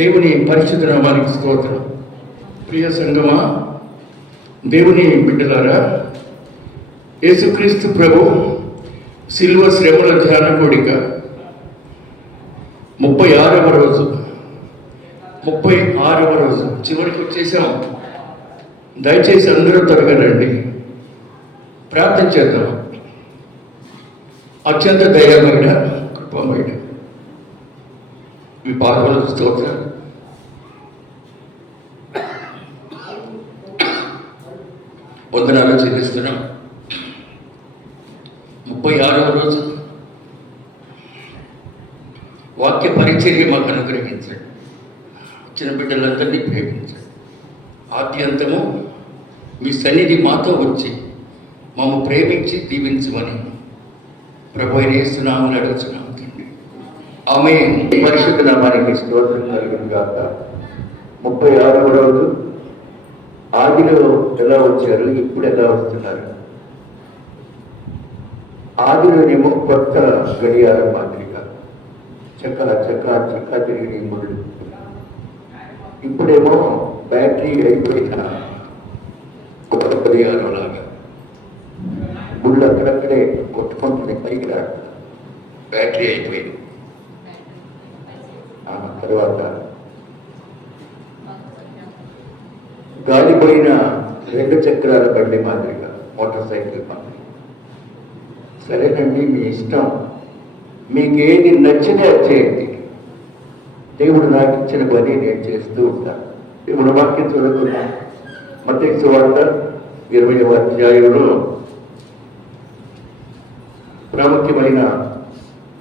దేవుని పరిశుద్ధ నామానికి స్తోత్రం. ప్రియ సంగమా, దేవుని బిడ్డలారా, యేసుక్రీస్తు ప్రభు శిలువ శ్రమల ధ్యాన కోడిక 36వ రోజు చివరికి వచ్చేసాం. దయచేసి అందరూ త్వరగా రండి, ప్రార్థన చేద్దాం. అత్యంత దయామయుడ, కృపామయుడ, మీ పాదముల స్తోత్రం. వందనాలు చెల్లిస్తున్నాం. 36వ రోజు వాక్య పరిచర్య మాకు అనుగ్రహించండి. చిన్న బిడ్డలందరినీ ప్రేమించండి. ఆద్యంతము మీ సన్నిధి మాతో వచ్చి మమ్మ ప్రేమించి దీవించమని ప్రభు అయిన యేసునామమున అడుగుచున్నాం తండ్రి. ఆమేన్. పరిశుద్ధ నామానికి స్తోత్రం కలుగును గాక. 36వ రోజు. ఆదిలో ఎలా వచ్చారు, ఇప్పుడు ఎలా వస్తున్నారు? ఆదిలోనేమో కొత్త గడియారం మాదిరిగా చక్క తిరిగిన ముళ్ళు. ఇప్పుడేమో బ్యాటరీ అయిపోయిన ఒక గడియారం లాగా ముళ్ళు అక్కడక్కడే కొట్టుకుంటున్నాయి, పైకి రాడు. బ్యాటరీ అయిపోయింది. తర్వాత గాలిపోయిన 2 చక్రాల బండి మాదిరిగా, మోటార్ సైకిల్ మాదిరిగా. సరేనండి, మీ ఇష్టం, మీకు ఏది నచ్చితే అది చేయండి. దేవుడు నాకు ఇచ్చిన పని నేను చేస్తూ ఉంటాను. ఇప్పుడు వాక్యం చదువుకున్నాం. మత్తయి సువార్త 20వ అధ్యాయంలో ప్రాముఖ్యమైన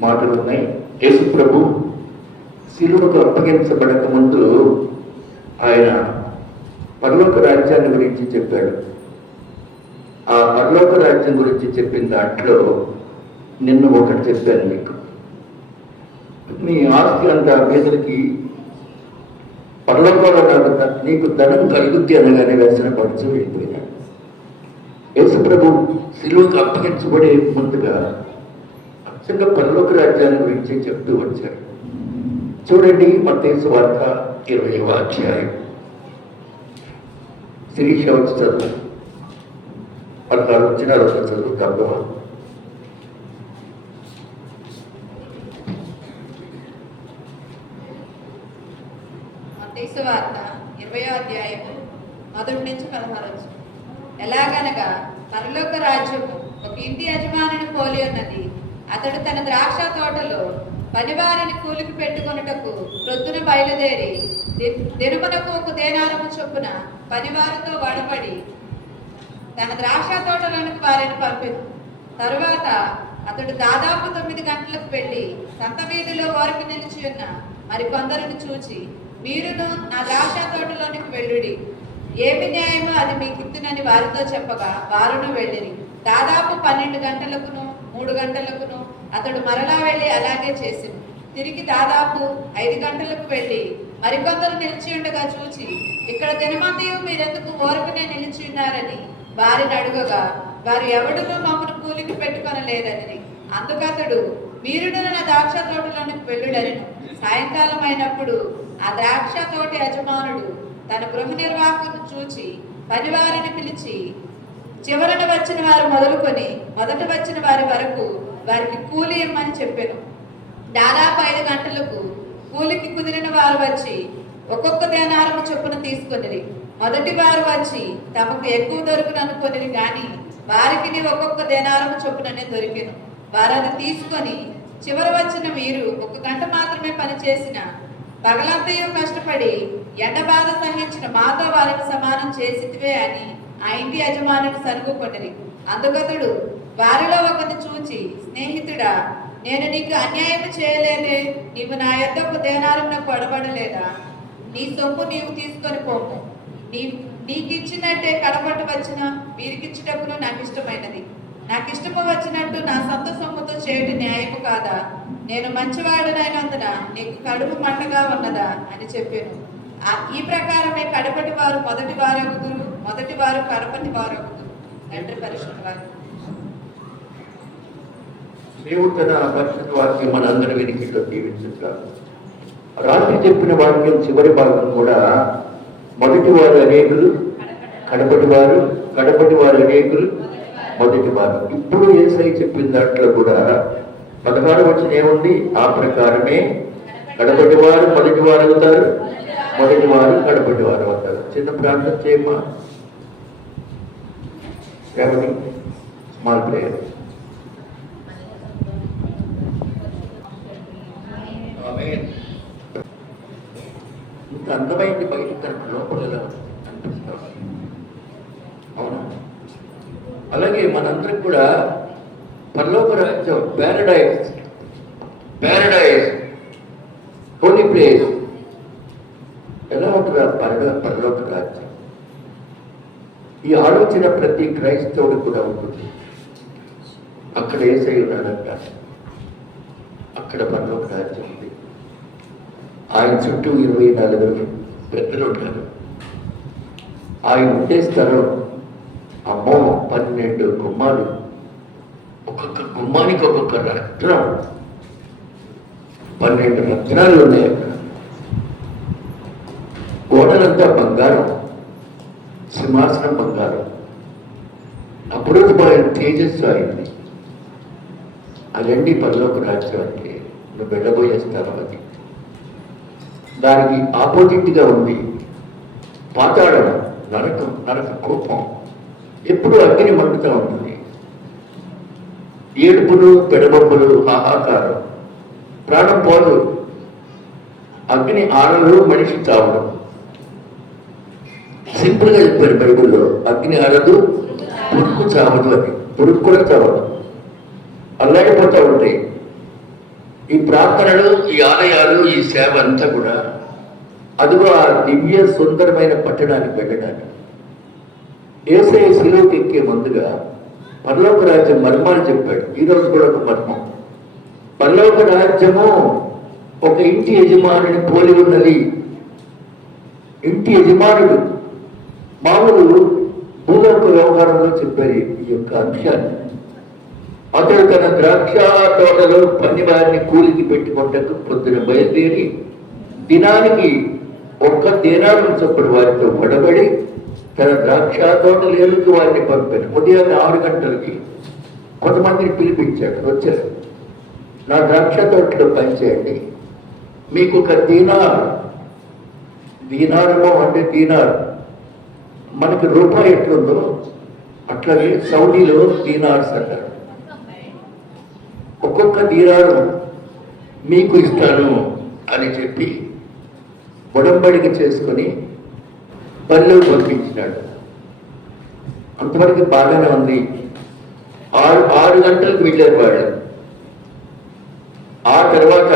మాటలు ఉన్నాయి. యేసు ప్రభు శిలువకు అప్పగించబడక ముందు ఆయన పరలోక రాజ్యాన్ని గురించి చెప్పాడు. ఆ పరలోక రాజ్యం గురించి చెప్పిన దాంట్లో నిన్న ఒకటి చెప్పాను మీకు. మీ ఆస్తి అంతా పేదలకి పరలోకంలో నీకు ధనం కలుగుద్ది అనగానే వ్యసన పడుచు వెళ్ళిపోయినాడు. యేసు ప్రభు శిలువకు అప్పగించబడే ముందుగా అచ్చంగా పరలోక రాజ్యాన్ని గురించి చెప్తూ వచ్చారు. చూడండి, మత్తయి సువార్త 20వ అధ్యాయం. శిరీష వచ్చి చదువు. 16 వచ్చిన చదువు కాదు. మత్తయి సువార్త 20వ అధ్యాయము 1 నుంచి 16. ఎలాగనగా పరలోక రాజ్యము ఒక ఇంటి యజమానిని పోలి ఉన్నది. అతడు తన ద్రాక్ష తోటలో పనివారిని కూలికి పెట్టుకొనుటకు ప్రొద్దున బయలుదేరి దినమునకు 1 దేనారము చొప్పున పనివారితో వడపడి తన ద్రాక్ష తోటలోనికి వారిని పంపెను. తరువాత అతడు దాదాపు 9 గంటలకు వెళ్ళి సంత వీధిలో వారికి నిలిచి ఉన్న మరి కొందరిని చూచి, మీరును నా ద్రాక్ష తోటలోనికి వెళ్ళుడి, ఏమి న్యాయమో అది మీకు ఇత్తునని వారితో చెప్పగా వారును వెళ్ళిరి. దాదాపు 12 గంటలకును 3 గంటలకును అతడు మరలా వెళ్ళి అలాగే చేసింది. తిరిగి దాదాపు 5 గంటలకు వెళ్ళి మరికొందరు నిలిచి ఉండగా చూచి, ఇక్కడ దినమంతయు మీరెందుకు ఊరకునే నిలిచి ఉన్నారని వారిని అడుగగా, వారు ఎవడునూ మమ్మను కూలికి పెట్టుకొనలేదని. అందుకతడు, మీరును నా ద్రాక్ష తోటలోనికి వెళ్ళుడనెను. సాయంకాలం అయినప్పుడు ఆ ద్రాక్ష తోట యజమానుడు తన గృహ నిర్వాహకును చూచి పనివారిని పిలిచి, చివరన వచ్చిన వారు మొదలుకొని మొదట వచ్చిన వారి వరకు వారికి కూలి ఇమ్మని చెప్పాను. దాదాపు 5 గంటలకు కూలికి కుదిరిన వారు వచ్చి ఒక్కొక్క దేనారము చొప్పున తీసుకొనిరి. మొదటి వారు వచ్చి తమకు ఎక్కువ దొరుకును అనుకొనిరి, కానీ వారికి ఒక్కొక్క దేనారము చొప్పుననే దొరికెను. వారు అది తీసుకొని, చివర వచ్చిన మీరు 1 గంట మాత్రమే పనిచేసిన పగలంతయు కష్టపడి ఎండబాధ సహించిన మాతో వారిని సమానం చేసితివే అని ఆ ఇంటి యజమానిని సనుగుకొనిరి. అందుకతడు వారిలో ఒకరిని చూచి, స్నేహితుడా, నేను నీకు అన్యాయం చేయలేదే. నీవు నా యొద్ద 1 దేనారమునకు వడబడలేదా? నీ సొమ్ము నీవు తీసుకొని పోము. నీకు ఇచ్చినట్టే కడపట్టు వచ్చిన వీరికిచ్చుటకును నాకు ఇష్టమైనది. నాకు ఇష్టము వచ్చినట్టు నా సొంత సొమ్ముతో చేయటి న్యాయము కాదా? నేను మంచివాడునైనందున నీకు కడుపు మంటగా ఉన్నదా అని చెప్పాను. ఈ ప్రకారమే కడపటి వారు మొదటి వారగుదురు, మొదటి వారు కడపటి వారగుదురు. తండ్రి పరిశుద్ధ వాక్యం. దేవుడు తన పరిశుద్ధ వాక్యం మనందరి వెనుకలో దీవించుగా. రాత్రి చెప్పిన వాక్యం చివరి భాగం కూడా మొదటి వారు అనేకులు, కడపటి వారు అనేకులు, మొదటి వారు. ఇప్పుడు యేసయ్య చెప్పిన దాంట్లో కూడా 16 వచనం ఏముంది? ఆ ప్రకారమే కడపటి వారు మొదటి వారు అవుతారు, మొదటి వారు కడపటి వారు అవుతారు. చిన్న ప్రార్థన చేయమ్మా. Small prayer. ఇంత అందమైంది బయట తన లోపల ఎలా అనిపిస్తాం. అవునా? అలాగే మనందరికి కూడా పరలోక రాజ్యం, ప్యారడైజ్ హోలీ ప్లేస్ ఎలా ఉంటుందా పరలోక రాజ్యం? ఈ ఆలోచన ప్రతి క్రైస్తవుడు కూడా ఉంటుంది. అక్కడ యేసయ్య ఉన్నాడంట, అక్కడ పరలోక రాజ్యం ఉంది. ఆయన చుట్టూ 24 పెద్దలు ఉంటారు. ఆయన ఉండే స్థలం అమ్మో 12 గుమ్మాలు, ఒక్కొక్క గుమ్మానికి ఒక్కొక్క రత్నం, 12 రత్నాలు ఉన్నాయి అక్కడ. గోడలంతా బంగారం, సింహాసనం బంగారం, అప్పుడు ఆయన తేజస్సు అయింది. అదండి పరలోక రాజ్యం అంటే. నువ్వు వెళ్ళబోయే స్థలం అది. దానికి ఆపోజిట్గా ఉంది పాతాళం, నరక కోపం, ఎప్పుడు అగ్ని మండుతూ ఉంటుంది. ఏడుపులు, పెడబొబ్బలు, హాహాకారం, ప్రాణం పోదు. అగ్ని ఆరలు, మనిషి చావడం. సింపుల్గా చెప్పారు బైబిల్లో, అగ్ని ఆరదు, పురుగు చావదు అని. పురుగు కూడా చావదు, అల్లాడిపోతూ ఉంటాయి. ఈ ప్రార్థనలు, ఈ ఆలయాలు, ఈ సేవ అంతా కూడా అదిగో ఆ దివ్య సుందరమైన పట్టణానికి వెళ్ళడానికి. యేసయ్య శిలువకి ఎక్కే ముందుగా పరలోక రాజ్యం మర్మాలు చెప్పాడు. ఈరోజు కూడా ఒక మర్మం. పరలోక రాజ్యము ఒక ఇంటి యజమానిని పోలి ఉన్నది. ఇంటి యజమానుడు మామూలు భూలోక వ్యవహారంలో చెప్పారు ఈ యొక్క అంశాన్ని. అతడు తన ద్రాక్ష తోటలో పని వారిని కూలికి పెట్టుకుంటూ పొద్దున బయలుదేరి దినానికి 1 దేనారం చొప్పున వారితో పడబడి తన ద్రాక్ష తోటలకు వారిని పంపాడు. ఉదయాన్నే 6 గంటలకి కొంతమందిని పిలిపించాడు. వచ్చారు, నా ద్రాక్ష తోటలో పనిచేయండి, మీకు 1 దీనారమో అంటే దీనారు మనకి రూపాయి ఎట్లుందో అట్లాగే సౌదీలో దీనార్స్ అంటారు. ఒక్కొక్క దీనారు మీకు ఇస్తాను అని చెప్పి ఉడంబడిక చేసుకొని బరిలో పంపించినాడు. అంతవరకు బాగానే ఉంది. 6 గంటలకు వెళ్ళారు వాళ్ళు. ఆ తర్వాత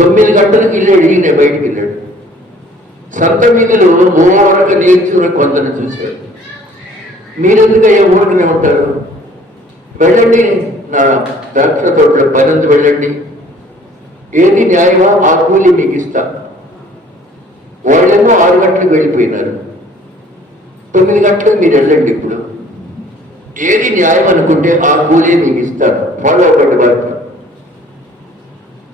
9 గంటలకు వెళ్ళాడు. ఈయన బయటికి వెళ్ళాడు. సంత వీధిలో ఓరక నేర్చుకున్న కొందరు చూశాడు. మీరెందుకయ్యా ఊరకనే ఉంటారు? వెళ్ళండి, నా ద్రాక్ష తోటలో పని ఉంది, వెళ్ళండి, ఏది న్యాయమో ఆ కూలి మీకు ఇస్తా. వాళ్ళేమో 6 గంటలకు వెళ్ళిపోయినారు. 9 గంటలకు మీరు వెళ్ళండి. ఇప్పుడు ఏది న్యాయం అనుకుంటే ఆ కూలి మీకు ఇస్తాను, ఫాలో అవ్వండి వారికి.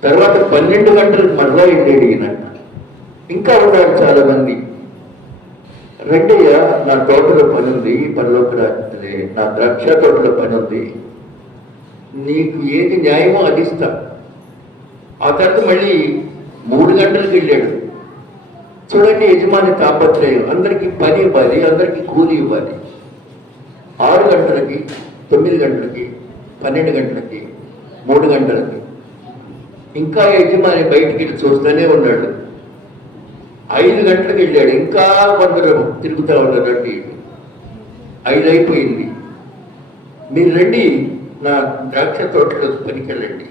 తర్వాత 12 గంటలకు మరలా వెళ్ళాడు ఈయన. ఇంకా ఉన్నారు చాలా మంది. రెండయ్య, నా తోటలో పని ఉంది, పనిలోకి నా ద్రాక్ష తోటలో పని ఉంది, నీకు ఏది న్యాయమో అది ఇస్తా. ఆ తర్వాత మళ్ళీ 3 గంటలకు వెళ్ళాడు. చూడండి యజమాని తాపత్రయం, అందరికీ పని ఇవ్వాలి, అందరికీ కూలి ఇవ్వాలి. 6 గంటలకి, 9 గంటలకి, 12 గంటలకి, 3 గంటలకి ఇంకా యజమాని బయటికి వెళ్ళి చూస్తూనే ఉన్నాడు. 5 గంటలకు వెళ్ళాడు. ఇంకా కొందరు తిరుగుతూ ఉన్నారండి. 5 అయిపోయింది. మీరు రండి, నా ద్రాక్ష తోటలో పనికి వెళ్ళండి.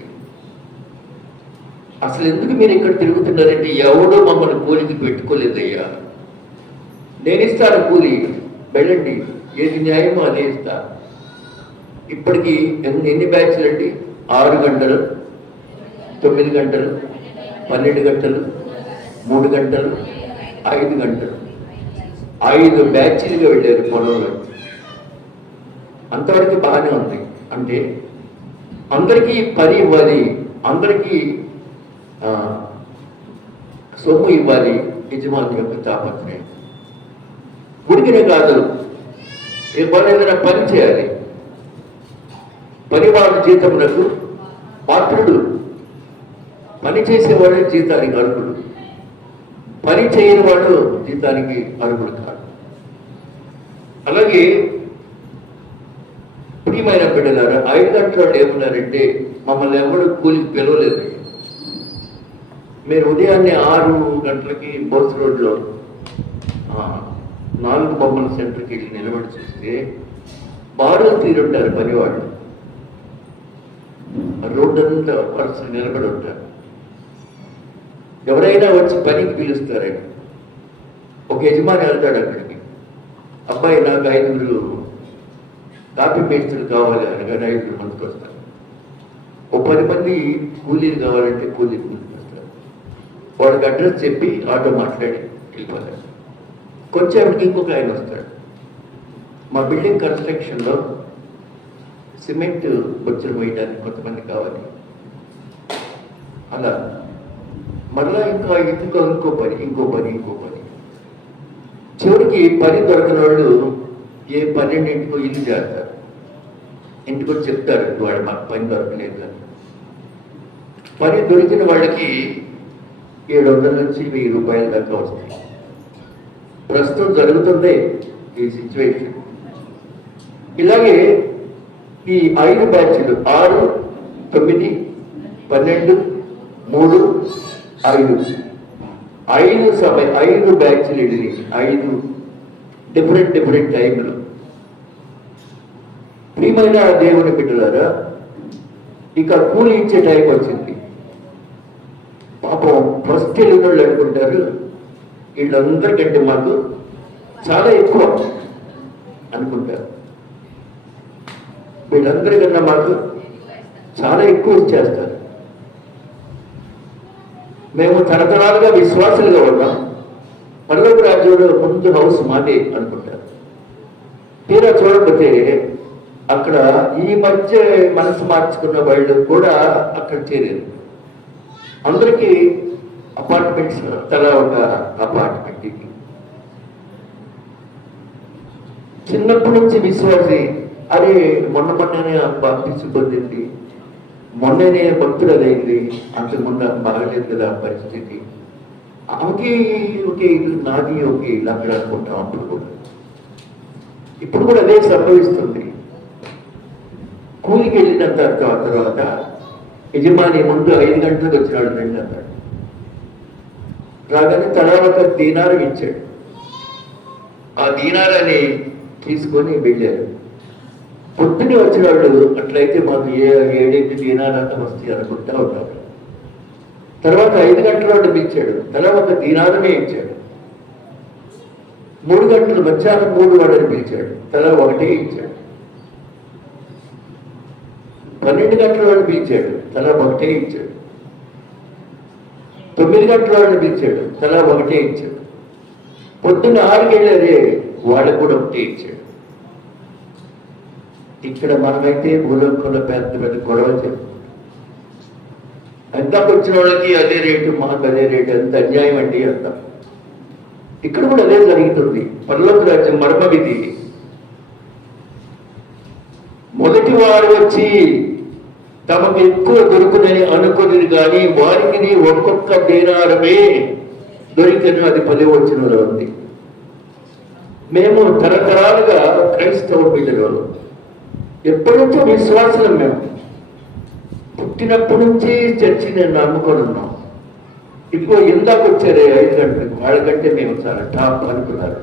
అసలు ఎందుకు మీరు ఇక్కడ తిరుగుతున్నారంటే, ఎవడో మమ్మల్ని కూలికి పెట్టుకోలేదయ్యా, నేను ఇస్తాను కూలి, వెళ్ళండి, ఏది న్యాయమో అదే ఇస్తా. ఇప్పటికి ఎన్ని బ్యాచ్లు అండి? 6 గంటలు, 9 గంటలు, 12 గంటలు, 3 గంటలు, 5 గంటలు, 5 బ్యాచ్లుగా వెళ్ళారు పొలంలో. అంతవరకు బాగానే ఉంది. అంటే అందరికీ పని ఇవ్వాలి, అందరికీ సొమ్ము ఇవ్వాలి యజమాని యొక్క తాపత్రయం. గుడికినే కాదు, ఏదైనా పని చేయాలి. పనివాడు జీతములకు పాత్రుడు. పని చేసేవాడే జీతానికి అర్హుడు, పని చేయని వాడు జీతానికి అర్హుడు కాదు. అలాగే ప్రియమైన బిడ్డలారా, 5 గంటల వాళ్ళు ఏమన్నారంటే, మమ్మల్ని ఎవరు కూలికి పిలవలేదు. మీరు ఉదయాన్నే 6 గంటలకి బోస్ రోడ్లో 4 బొమ్మల సెంటర్కి వెళ్ళి నిలబడి చూస్తే బారులు తీరుంటారు పనివాళ్ళు. రోడ్డంతా వరుస నిలబడి ఉంటారు. ఎవరైనా వచ్చి పనికి పిలుస్తారండి. ఒక యజమాని వెళ్తాడు అక్కడికి, అబ్బాయి నాకు 5 కాపీ పేస్టులు కావాలి అనగానే 5 మందికి వస్తారు. ఓ 10 మంది కూలీలు కావాలంటే కూలీలు ముందుకు వస్తారు. వాడికి అడ్రస్ చెప్పి ఆటో మాట్లాడి వెళ్ళిపోతారు. కొంచెం ఇంకొక ఆయన వస్తాడు. మా బిల్డింగ్ కన్స్ట్రక్షన్లో సిమెంట్ బొచ్చులు వేయడానికి కొంతమంది కావాలి. అలా మళ్ళా ఇంకో పని. చివరికి పని దొరకని వాళ్ళు ఏ 12 ఇల్లు చేస్తారు. ఇంటికి వచ్చి చెప్తారు, వాడు మాకు పని దొరకలేదు అని. పని దొరికిన వాళ్ళకి 700 నుంచి 1000 రూపాయల దాకా వస్తాయి. ప్రస్తుతం జరుగుతుంది ఈ సిచ్యువేషన్. ఇలాగే ఈ 5 బ్యాచ్లు 6, 9, 12, 3, 5 బ్యాచ్లు వెళ్ళి 5 డిఫరెంట్ టైంలు. ప్రియమైన దేవుని బిడ్డలారా, ఇక కూలి ఇచ్చే టైం వచ్చింది. పాపం ఫస్ట్ వెళ్ళిన వాళ్ళు అనుకుంటారు, వీళ్ళందరికంటే మాకు చాలా ఎక్కువ అనుకుంటారు. వీళ్ళందరికన్నా మాకు చాలా ఎక్కువ ఇచ్చేస్తారు. మేము తరతరాలుగా విశ్వాసులుగా ఉన్నాం, పరలోక రాజ్యంలో ముందు హౌస్ మాదే అనుకుంటారు. తీరా చూడకపోతే అక్కడ ఈ మధ్య మనసు మార్చుకున్న వాళ్ళు కూడా అక్కడ చేరారు. అందరికీ అపార్ట్మెంట్స్, తలా ఒక అపార్ట్మెంట్. చిన్నప్పటి నుంచి విశ్వాసి, అరే మొన్ననే బాప్టిజం పొందింది, మొన్ననే భక్తులదైంది, అంతకుముందు బాగలేదు కదా పరిస్థితి, ఆమెకి ఒకే ఇల్లు, నాది ఒకే ఇల్లు అక్కడ అనుకుంటాం. ఇప్పుడు కూడా అదే సంభవిస్తుంది. కూలికి వెళ్ళిన తర్వాత యజమాని ముందు 5 గంటలకు వచ్చినాడు, 2 అన్నాడు. రాగానే తలా ఒక దీనారం ఇచ్చాడు. ఆ దీనారాన్ని తీసుకొని వెళ్ళారు. పొద్దునే వచ్చిన వాళ్ళు అట్లయితే మాకు 7 దీనారాలు వస్తాయి అనుకుంటా ఉంటారు. తర్వాత 5 గంటల వాడు పిలిచాడు, తలా ఒక దీనారమే ఇచ్చాడు. 3 గంటలు మధ్యాహ్నం 3 వాడని పిలిచాడు, తలా ఒకటే ఇచ్చాడు. 12 గంటల వాడిని పిలిచాడు, తలా ఒకటే ఇచ్చాడు. 9 గంటల వాడిని పిలిచాడు, తలా ఒకటే ఇచ్చాడు. పొద్దున్న 6కి వెళ్ళారే, వాళ్ళకు కూడా ఒకటే ఇచ్చాడు. ఇక్కడ మనమైతే భూలోకంలో పెద్ద గొడవ చెప్పుకుంటాం. అంతాకు వచ్చిన వాళ్ళకి అదే రేటు, మాకు అదే రేటు, ఎంత అన్యాయం అంటే అంత. ఇక్కడ కూడా అదే జరుగుతుంది. పరలోక రాజ్యం మర్మం ఇది. మొదటి వారు వచ్చి తమకు ఎక్కువ దొరుకునని అనుకుని కానీ వారికి ఒక్కొక్క దీనారమే దొరికను. అది 10వ వచనంలో ఉంది. మేము తరతరాలుగా క్రైస్తవ బిడ్డలు, ఎప్పటి నుంచో విశ్వాసం. మేము పుట్టినప్పటి నుంచి చర్చి నేను నమ్ముకొని ఉన్నాం. ఇదిగో ఇందాక వచ్చారే 5 గంటలకు, వాళ్ళకంటే మేము చాలా టాప్ అనుకున్నారు.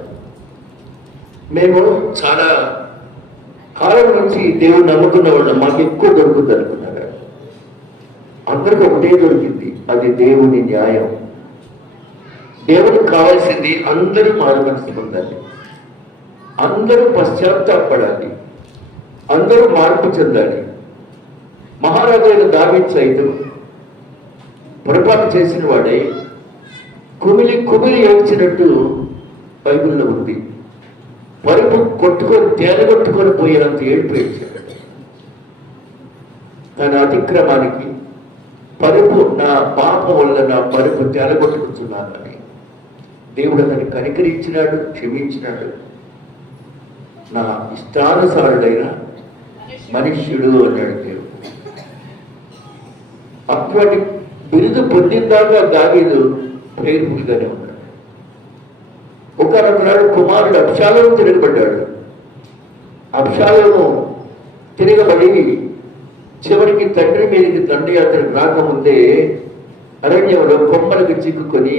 మేము చాలా కాలం నుంచి దేవుడు నమ్ముకున్న వాళ్ళం, మాకు ఎక్కువ దొరుకుతుంది అనుకున్నారు. అందరికి ఒకటే దొరికింది, అది దేవుని న్యాయం. దేవుడికి కావాల్సింది అందరూ మారుమనసు పొందాలి, అందరూ పశ్చాత్తాపడాలి, అందరూ మార్పు చెందాలి. మహారాజైన దావీదు సైతం పొరపాటు చేసిన వాడే కుమిలి ఏడ్చినట్టు బైబిల్లో ఉంది. పరుపు కొట్టుకొని తేలగొట్టుకొని పోయినంత ఏడుపు ఏడ్చాడు. తన అతిక్రమానికి, పరుపు నా పాపం వల్ల నా పరుపు తెలగొట్టుకుతున్నానని దేవుడు అతన్ని కనికరించినాడు, క్షమించినాడు. నా ఇష్టానుసారుడైన మనుష్యుడు అన్నాడు దేవుడు. అటువంటి బిరుదు పొందిందాకా దావీదు ప్రేరుగానే ఉన్నాడు. ఒకనాడు కుమారుడు అబ్షాలోము తిరగబడ్డాడు. అబ్షాలోము తిరగబడి చివరికి తండ్రి మీదకి దండయాత్రకు రాకముందే అరణ్యంలో కొమ్మలకు చిక్కుకొని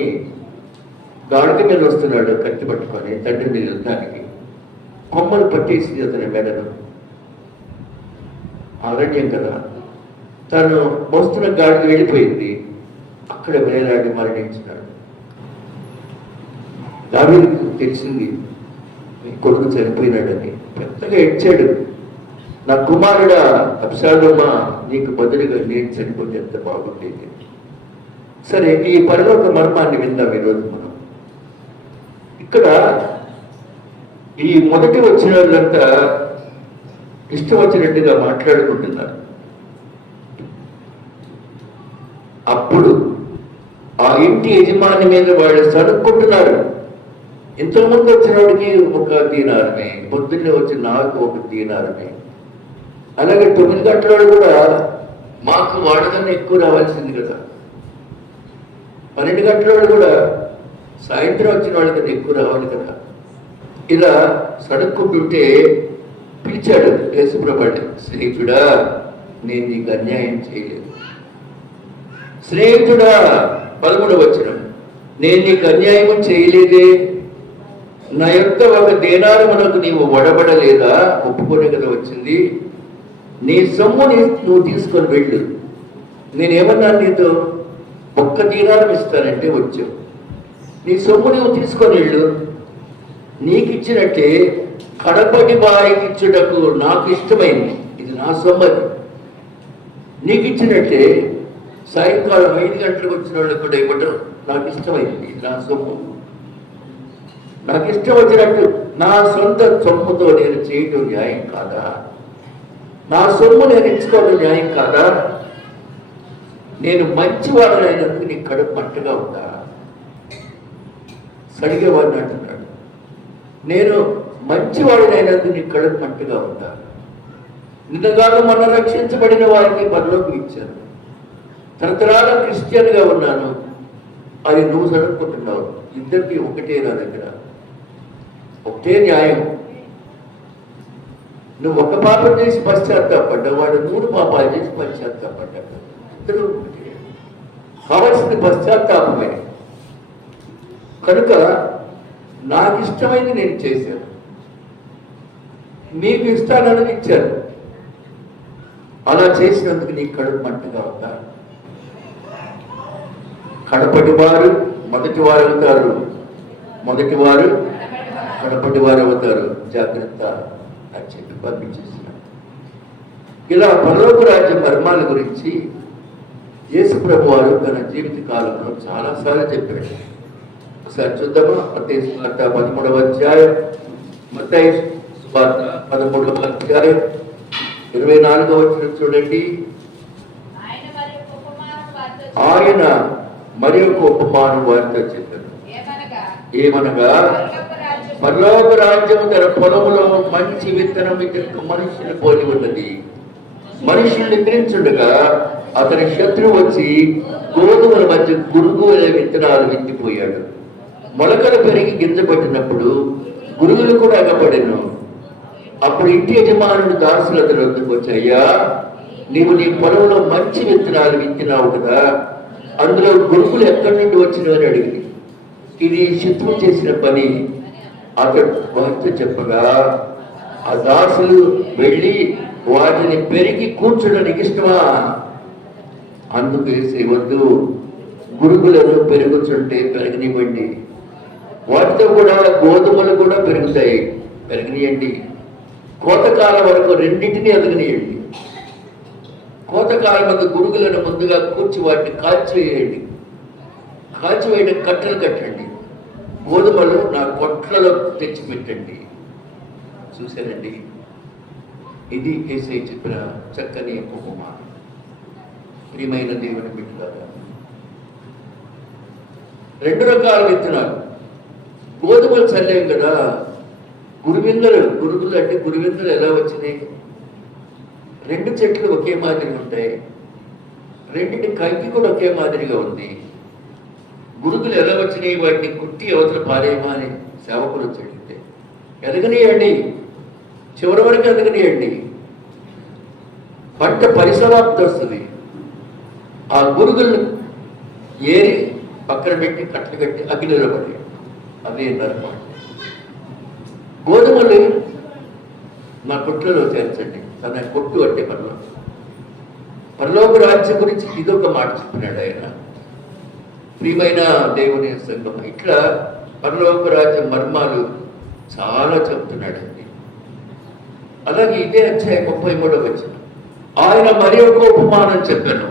గాడిద మీద వస్తున్నాడు, కత్తి పట్టుకొని తండ్రి మీద యుద్ధానికి. కొమ్మలు పట్టేసి అతని మెడను. అరణ్యం కదా, తను మోస్తున్న గాడిద వెళ్ళిపోయింది, అక్కడ వేలాడి మరణించినాడు. దావీదుకు తెలిసింది కొడుకు చనిపోయినాడని. పెద్దగా ఏడ్చాడు, నా కుమారుడా అబ్షాలోమా, నీకు బదులుగా నేను చనిపోతే ఎంత బాగుండేది. సరే, ఈ పరలోక మర్మాన్ని విందాం ఈరోజు మనం. ఇక్కడ ఈ మొదటి వచ్చిన వాళ్ళంతా ఇష్టం వచ్చినట్టుగా మాట్లాడుకుంటున్నారు. అప్పుడు ఆ ఇంటి యజమాని మీద వాళ్ళు సరుక్కుంటున్నారు. ఇంతకుముందు వచ్చిన వాడికి ఒక దీనారమే, పొద్దున్నే వచ్చిన నాకు ఒక దీనారమే. అలాగే 9 గంటల వాడు కూడా మాకు వాడకన్నా ఎక్కువ రావాల్సింది కదా. 12 గంటల వాడు కూడా సాయంత్రం వచ్చిన వాళ్ళకన్నా ఎక్కువ రావాలి కదా. ఇలా సడుక్కుంటుంటే పిలిచాడు యేసుప్రభుని, స్నేహితుడా నేను నీకు అన్యాయం చేయలేదు. స్నేహితుడా 13వ వచనం, నేను నీకు అన్యాయం చేయలేదే. నా యొక్క ఒక దేనారమునకు నీవు వడబడలేదా? ఒప్పుకోనే కదా వచ్చింది. నీ సొమ్ముని నువ్వు తీసుకొని వెళ్ళు. నేనేమన్నాను నీతో? 1 దీనారం ఇస్తానంటే వచ్చావు. నీ సొమ్ము నువ్వు తీసుకొని వెళ్ళు. నీకు ఇచ్చినట్టే కడపటి వారికి ఇచ్చుటకు నాకు ఇష్టమైంది. ఇది నా సొమ్మది. నీకు ఇచ్చినట్టే సాయంకాలం 5 గంటలకు వచ్చిన వాళ్ళకి కూడా ఇవ్వటం నాకు ఇష్టమైంది. నా సొమ్ము నాకు ఇష్టం వచ్చినట్టు నా సొంత సొమ్ముతో నేను చేయటం న్యాయం కాదా? నా సొమ్ము నేను ఇచ్చుకోవడం న్యాయం కాదా? నేను మంచివాడైనందుకు నీ కడుపు మంటగా ఉందా? సడిగేవాడిని అంటున్నాడు. నేను మంచివాడినైనందుకు నీ కడుపు మంటగా ఉందా? నిన్నగాను మొన్న రక్షించబడిన వారికి పరలోకం ఇచ్చాను. తరతరాల క్రిస్టియన్గా ఉన్నాను, అది నువ్వు సడుక్కుంటున్నావు. ఇద్దరికి ఒకటే నా దగ్గర, ఒకటే న్యాయం. నువ్వు ఒక పాపం చేసి పశ్చాత్తాపడ్డావు, వాడు 100 పాపాలు చేసి పశ్చాత్తాపడ్డాడు. ఇద్దరు ఒకటే. కావాల్సింది పశ్చాత్తాపమే. కనుక నాకు ఇష్టమైంది నేను చేశాను, మీకు ఇష్టాలను ఇచ్చాను. అలా చేసినందుకు నీ కడుపు మంటగా ఉందా? కడపటి వారు మొదటి వారు అవుతారు, మొదటి వారు కడపటి వారు అవుతారు. జాగ్రత్త అని చెప్పి పంపించేసినాడు. ఇలా పరలోక రాజ్య మర్మాల గురించి యేసు ప్రభు వారు తన జీవిత కాలంలో చాలాసార్లు చెప్పాడు. ఒకసారి చూద్దామా? మత్తయి సువార్త 13వ అధ్యాయం, మత్తయి సువార్త 13వ అధ్యాయం 24వ వచనం చూడండి. ఆయన మరి ఒక ఉపమానం వారితో చెప్పారు. ఏమనగా, పరలోక రాజ్యము తన పొలములో మంచి విత్తనం విత్తనం మనుషుని పోలి ఉన్నది. మనుషులు నిద్రించుండగా అతని శత్రువు వచ్చి గోధుమల మధ్య గురుగుల విత్తనాలు విత్తిపోయాడు. మొలకలు పెరిగి గింజ పట్టినప్పుడు గురుగులు కూడా అగపడెను. అప్పుడు ఇంటి యజమానుడు దాసులు అతని వద్దకు వచ్చి, అయ్యా, నీవు నీ పొలంలో మంచి విత్తనాలు విత్తినావు కదా, అందులో గురుగులు ఎక్కడి నుండి వచ్చినవని అడిగింది. ఇది శత్రువు చేసిన పని అతడు వారితో చెప్పగా, ఆ దాసులు వెళ్ళి వాటిని పెరిగి కూర్చోడానికి ఇష్టమా? అందుకు వేసే వద్దు, గురుగులను పెరుగుతుంటే పెరగనివ్వండి, వాటితో కూడా గోధుమలు కూడా పెరుగుతాయి, పెరగనియండి. కోతకాలం వరకు రెండింటినీ ఎదగనియండి. కోతకాలం వద్ద గురుగులను ముందుగా కూర్చి వాటిని కాల్చివేయండి. కాల్చివేయడం కట్టెలు కట్టండి, గోధుమలు నా కొట్లలో తెచ్చిపెట్టండి. చూశారండి, ఇది యేసయ్య చెప్పిన చక్కని ఉపమానం. ప్రియమైన దేవుని బిడ్డలారా, రెండు రకాల విత్తనాలు. గోధుమలు చల్లేం కదా, గురువిందలు అంటే గురువిందలు ఎలా వచ్చినాయి? రెండు చెట్లు ఒకే మాదిరిగా ఉంటాయి, రెండింటి కంకి కూడా ఒకే మాదిరిగా ఉంది. గురుగులు ఎలా వచ్చినాయి? వాటిని కుట్టి అవతల పారేయమా అని సేవకులు వచ్చి అడిగితే, ఎదగనీయండి, చివరి వరకు ఎదగనీయండి, పంట పరిసమాప్తి వస్తుంది. ఆ గురుగులను ఏరి పక్కన పెట్టి కట్టలు కట్టి అగ్నిలో పడి అదే నరమాట. గోధుమలు నా కొట్లలో చేర్చండి. తన కొట్టు అంటే పరలోక రాజ్యం గురించి ఇదొక మాట చెప్పినాడు ఆయన. ప్రియమైన దేవుని సంఘం, ఇట్లా పరలోక రాజ్యం మర్మాలు చాలా చెప్తున్నాడండి. అలాగే ఇదే అధ్యాయం 33వ వచనం, ఆయన మరి ఒక ఉపమానం చెప్పాను.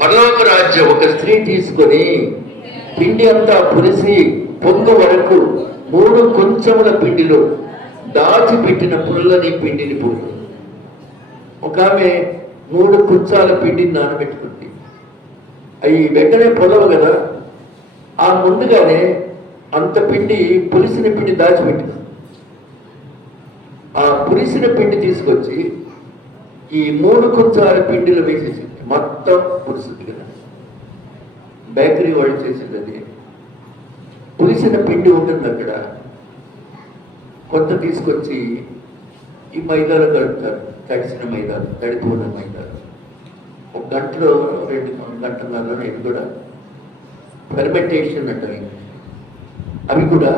పరలోక రాజ్యం ఒక స్త్రీ తీసుకొని పిండి అంతా పులిసి పొంగు వరకు 3 కొంచెముల పిండిలో దాచిపెట్టిన పుల్లని పిండిని పోయి. ఒక ఆమె 3 కుంచాల పిండిని నానబెట్టుకుంది. అవి వెంటనే పొలవు కదా, ఆ ముందుగానే అంత పిండి పులిసిన పిండి దాచిపెట్టింది. ఆ పులిసిన పిండి తీసుకొచ్చి ఈ 3 కుంచాల పిండిలో వేసేసింది. మొత్తం పులుసుంది కదా, బేకరీ వాళ్ళు చేసింది. అది పులిసిన పిండి ఉంటుంది అక్కడ, కొంత తీసుకొచ్చి ఈ మైదాలో కలుపుతారు. తడిసిన మైదాలు, తడిపోయిన మైదాలు 1 గంటలో 2 గంటలలో ఇది కూడా ఫెర్మెంటేషన్ అంటారు. అవి కూడా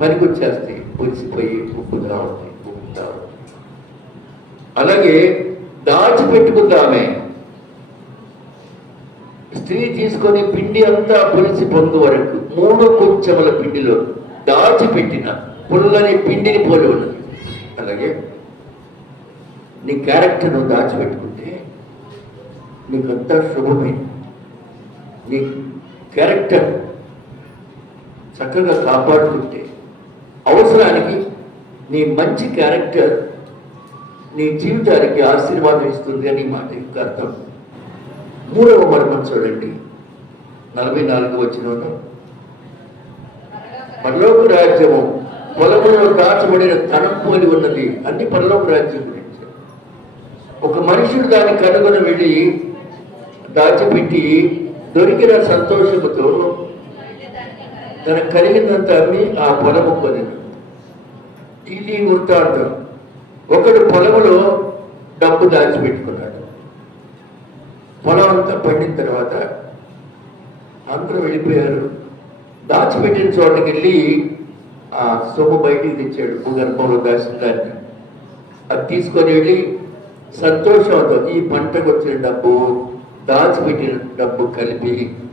పనికొచ్చేస్తాయి, పులిసిపోయి ఉప్పు రావడం. అలాగే దాచిపెట్టుకుందామే. స్త్రీ తీసుకొని పిండి అంతా పులిసి పొంగు వరకు 3 కొంచెముల పిండిలో దాచిపెట్టిన పుల్లని పిండిని పోలి ఉన్నది. అలాగే నీ క్యారెక్టర్ నువ్వు దాచిపెట్టుకుంటే నీకంతా శుభమే. నీ క్యారెక్టర్ చక్కగా కాపాడుకుంటే అవసరానికి నీ మంచి క్యారెక్టర్ నీ జీవితానికి ఆశీర్వాదం ఇస్తుంది అని మాట యొక్క అర్థం. 3వ మర్మం చూడండి, 44వ వచనంలో, పరలోక రాజ్యము పొలములో దాచబడిన ధనం పోలి ఉన్నది. అన్ని పరలోక రాజ్యం గురించి. ఒక మనుషుడు దాన్ని కనుగొని వెళ్ళి దాచిపెట్టి దొరికిన సంతోషముతో తనకు కలిగినంత అమ్మి ఆ పొలము కొనిను. ఇది వృత్తాంతం. ఒకడు పొలములో డబ్బు దాచిపెట్టుకున్నాడు. పొలం అంతా పండిన తర్వాత అందరూ వెళ్ళిపోయారు. దాచిపెట్టిన చోటకి వెళ్ళి ఆ సొమ్ము బయటికి తెచ్చాడు. భూగర్భంలో దాచిన దాన్ని అది తీసుకొని వెళ్ళి సంతోషంతో ఈ పంటకు వచ్చిన డబ్బు దాచిపెట్టిన డబ్బు కలిపి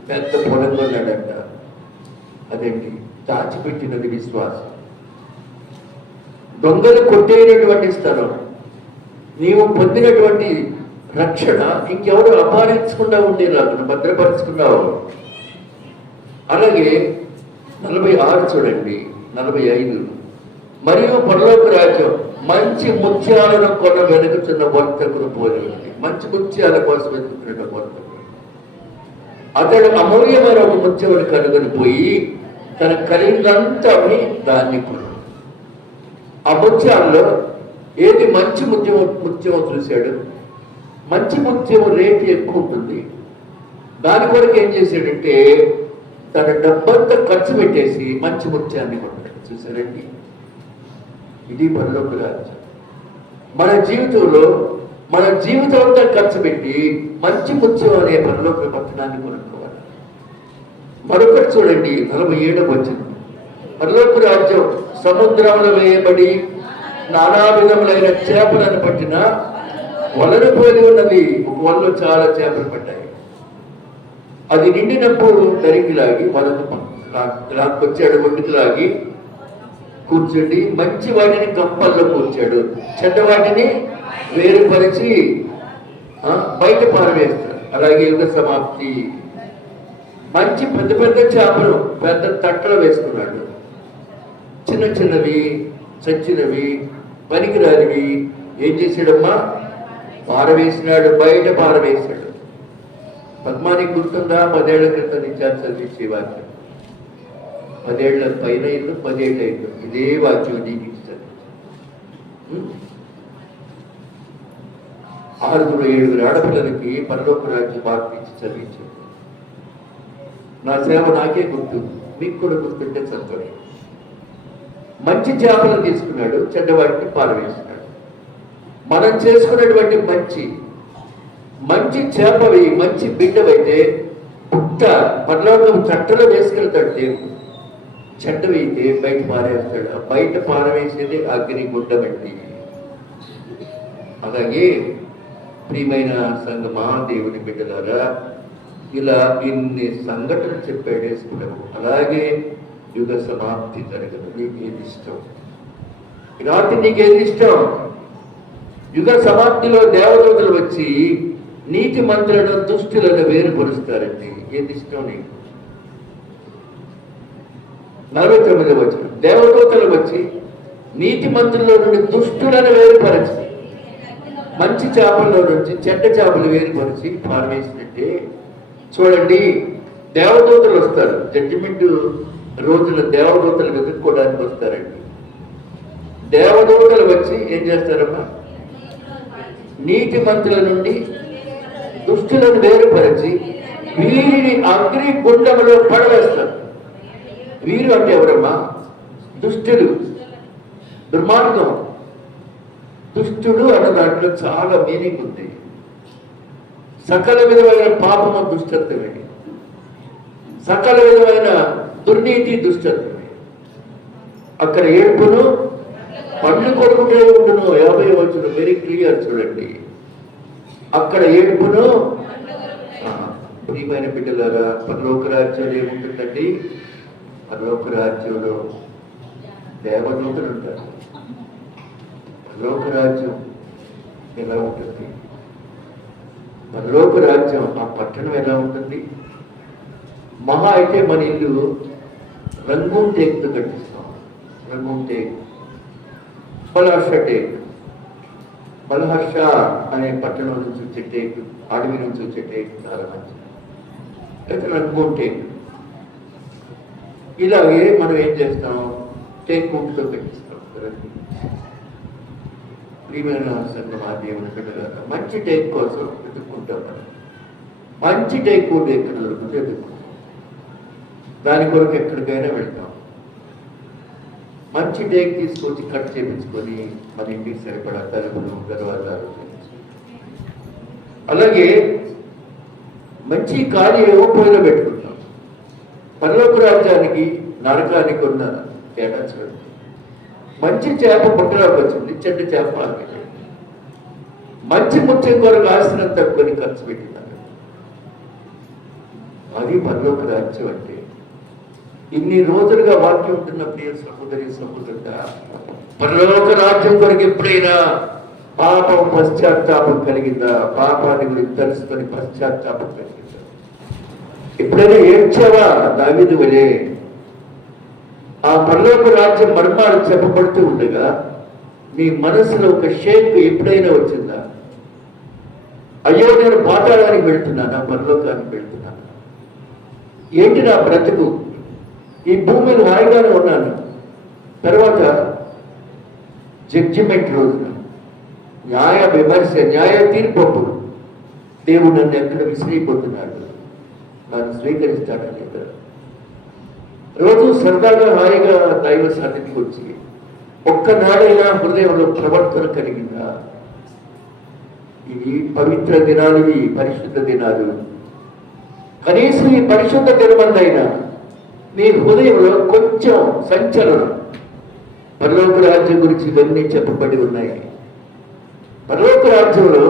పెద్ద పొలం కొన్నాడంట. అదేంటి దాచిపెట్టినది విశ్వాసం. దొంగలు కొట్టేటటువంటి స్థలం, నీవు పొందినటువంటి రక్షణ ఇంకెవరు అపహరించకుండా ఉండేలాగా భద్రపరుచుకున్నావు. అలాగే 46 చూడండి, 45, మరియు పరలోక రాజ్యం మంచి ముత్యాలను కొన వెనుకుతున్న వర్తకుడు పోలి ఉంది. మంచి ముత్యాల కోసం వెతుకుతున్న వర్తకుడు. అతడు అమూల్యమైన ఒక ముత్యమును కనుగొని పోయి తన కలిగినంతా దాన్ని కొను. ఆ ముత్యాల్లో ఏది మంచి ముత్యమో చూశాడు. మంచి ముత్యము రేటు ఎక్కువ ఉంటుంది. దాని కొరకు ఏం చేశాడంటే తన డబ్బంతా ఖర్చు పెట్టేసి మంచి ముత్యాన్ని కొన్నాడు. చూశారండి, ఇది పరలోక రాజ్యం. మన జీవితంలో మన జీవితం అంతా ఖర్చు పెట్టి మంచి ముత్యం అనే పరలోక పట్టణాన్ని కొనుక్కోవాలి. మరొకటి చూడండి, 47వ వచనం, పరలోక రాజ్యం సముద్రంలో వేయబడి నానా విధములైన చేపలను పట్టిన వలను పోలి ఉన్నది. ఒక వలలో చాలా చేపలు పడ్డాయి. అది నిండినప్పుడు దరికి లాగి వలకు లాక్కొచ్చాడు. ఒడ్డుకు లాగి కూర్చోండి, మంచి వాటిని గంపల్లో కూర్చాడు, చెడ్డ వాటిని వేరుపరిచి బయట పారవేస్తాడు. అలాగే యుగ సమాప్తి. మంచి పెద్ద పెద్ద చేపలు పెద్ద తట్టలో వేసుకున్నాడు. చిన్న చిన్నవి, చచ్చినవి, పనికిరానివి ఏం చేశాడమ్మా? పారవేసినాడు, బయట పారవేశాడు. పద్మానికి గుర్తుందా? 10 ఏళ్ల క్రితం నుంచి చదివించే వాక్యం. 10 ఏళ్ల పైన ఇల్లు, 10 ఏళ్ళ ఇల్లు, ఇదే వాక్యం నీకు ఇస్తారు. 6-7 ఆడపిల్లలకి పరలోక రాజ్యం బాప్తిచ్చి చదివించాడు. నా సేవ నాకే గుర్తు, మీకు కూడా గుర్తుంటే చదవండి. మంచి చేపలు తీసుకున్నాడు, చెడ్డవాటిని పారవేస్తున్నాడు. మనం చేసుకున్నటువంటి మంచి చేపవి, మంచి బిడ్డవైతే పుట్ట పరలోకం చట్టలో వేసుకెళ్తాడు దేవుడు. చెడ్డవైతే బయట పారేస్తాడు. బయట పారవేసేది అగ్ని గుడ్డబట్టి. అలాగే ప్రియమైన సంగమా, దేవుని బిడ్డలారా, ఇలా ఇన్ని సంఘటనలు చెప్పాడు యేసుకున్నాడు. అలాగే యుగ సమాప్తి జరగదు. నీకేది ఇష్టం? రాత్రి నీకేది ఇష్టం? యుగ సమాప్తిలో దేవదూతలు వచ్చి నీతి మంత్రులను దుష్టులను వేరుపరుస్తారండి. ఏది ఇష్టం నీకు? 49వ వచనం, దేవదూతలు వచ్చి నీతి మంత్రుల్లో నుండి దుష్టులను వేరుపరచి మంచి చేపల్లో నుంచి చెడ్డ చేపలు వేరుపరిచి పారవేసినట్టే. చూడండి, దేవదూతలు వస్తారు. జడ్జిమెంట్ రోజున దేవదూతలు వెతుక్కోవడానికి వస్తారండి. దేవదూతలు వచ్చి ఏం చేస్తారమ్మా? నీతి మంత్రుల నుండి దుష్టులను వేరుపరిచి వీరిని అగ్ని గుండములో పడవేస్తారు. వీరు అంటే ఎవరమ్మా? దుష్టులు, దుర్మార్గం. దుష్టుడు అన్న దాంట్లో చాలా మీనింగ్ ఉంది. సకల విధమైన పాపము దుష్టత్వమే, సకల విధమైన దుర్నీతి దుష్టత్వమే. అక్కడ ఏడుపును పండ్లు కొడుకుంటే ఉండును. 50వ వచనం వెరీ క్లియర్ చూడండి. అక్కడ ఏడుపును. ప్రియమైన బిడ్డలారా, పరలోక రాజ్యం ఏముంటుందండి? పరలోక రాజ్యంలో దేవదూతలు ఉంటారు. పరలోక రాజ్యం ఎలా ఉంటుంది? పరలోక రాజ్యం, ఆ పట్టణం ఎలా ఉంటుంది? మహా అయితే మన ఇల్లు రంగూన్ టేక్తో కట్టిస్తాం. Rangoon teak, Balharshah teak. Balharshah అనే పట్టణం నుంచి వచ్చే టేక్, అడవి నుంచి వచ్చే టేక్ చాలా మంచిది. అయితే రంగూన్ టేక్. ఇలాగే మనం ఏం చేస్తాం? టేక్ వుడ్తో కట్టిస్తాం. ప్రియమైన సంఘమా, దేవుని బిడ్డలారా, మంచి టేక్ కోసం వెతుక్కుంటాం. మనం మంచి టేక్ వుడ్ ఎక్కడ దొరుకుతుందో వెతుక్కుంటాం. దాని కొరకు ఎక్కడికైనా వెళ్తాం. మంచి టేక్ తీసుకొచ్చి కట్ చేయించుకొని మన ఇంటికి సరిపడా తలుపులు, దర్వాజాలు. అలాగే మంచి ఖాళీ ఏవో పొయ్యిలో పెట్టుకుంటాం. పరలోక రాజ్యానికి నరకానికి ఉన్న తేడా చూడండి. మంచి చేప బుట్టలోకి వచ్చింది, చెడ్డ చేప ఆగిపోయింది. మంచి ముత్యం కొరకు ఆశనంత కొని ఖర్చు పెట్టినారు. అది పరలోక రాజ్యం అంటే. ఇన్ని రోజులుగా వాక్యం ఉంటున్న ప్రియ సహోదరి సహోదరుడా, పరలోక రాజ్యం కొరకు ఎప్పుడైనా పాపం పశ్చాత్తాపం కలిగిందా? పాపాన్ని గురించి తెలుసుకొని పశ్చాత్తాపం కలిగిందా? ఎప్పుడైనా ఏడ్చావా? దావీదు వలె ఆ పరలోక రాజ్యం మర్మాలు చెప్పబడుతూ ఉండగా మీ మనసులో ఒక షేక్ ఎప్పుడైనా వచ్చిందా? అయ్యో, నేను పాతాళానికి వెళ్తున్నానా, పరలోకానికి వెళ్తున్నాను? ఏంటి నా బ్రతుకు? ఈ భూమిని హాయిగానే ఉన్నాను. తర్వాత జడ్జిమెంట్ రోజున, న్యాయ విమర్శ, న్యాయ తీర్పప్పుడు దేవుడు నన్ను ఎక్కడ విసిరిపోతున్నాడు, నన్ను స్వీకరిస్తాడా లేదా? రోజు సరదాగా హాయిగా దైవ సన్నిధికి వచ్చి ఒక్కనాడైనా హృదయంలో ప్రవర్తన కలిగిందా? ఇవి పవిత్ర దినాలు, ఈ పరిశుద్ధ దినాలు. కనీసం ఈ పరిశుద్ధ దినమందైనా మీ హృదయంలో కొంచెం సంచలనం. పరలోక రాజ్యం గురించి ఇవన్నీ చెప్పబడి ఉన్నాయి. పరలోక రాజ్యంలో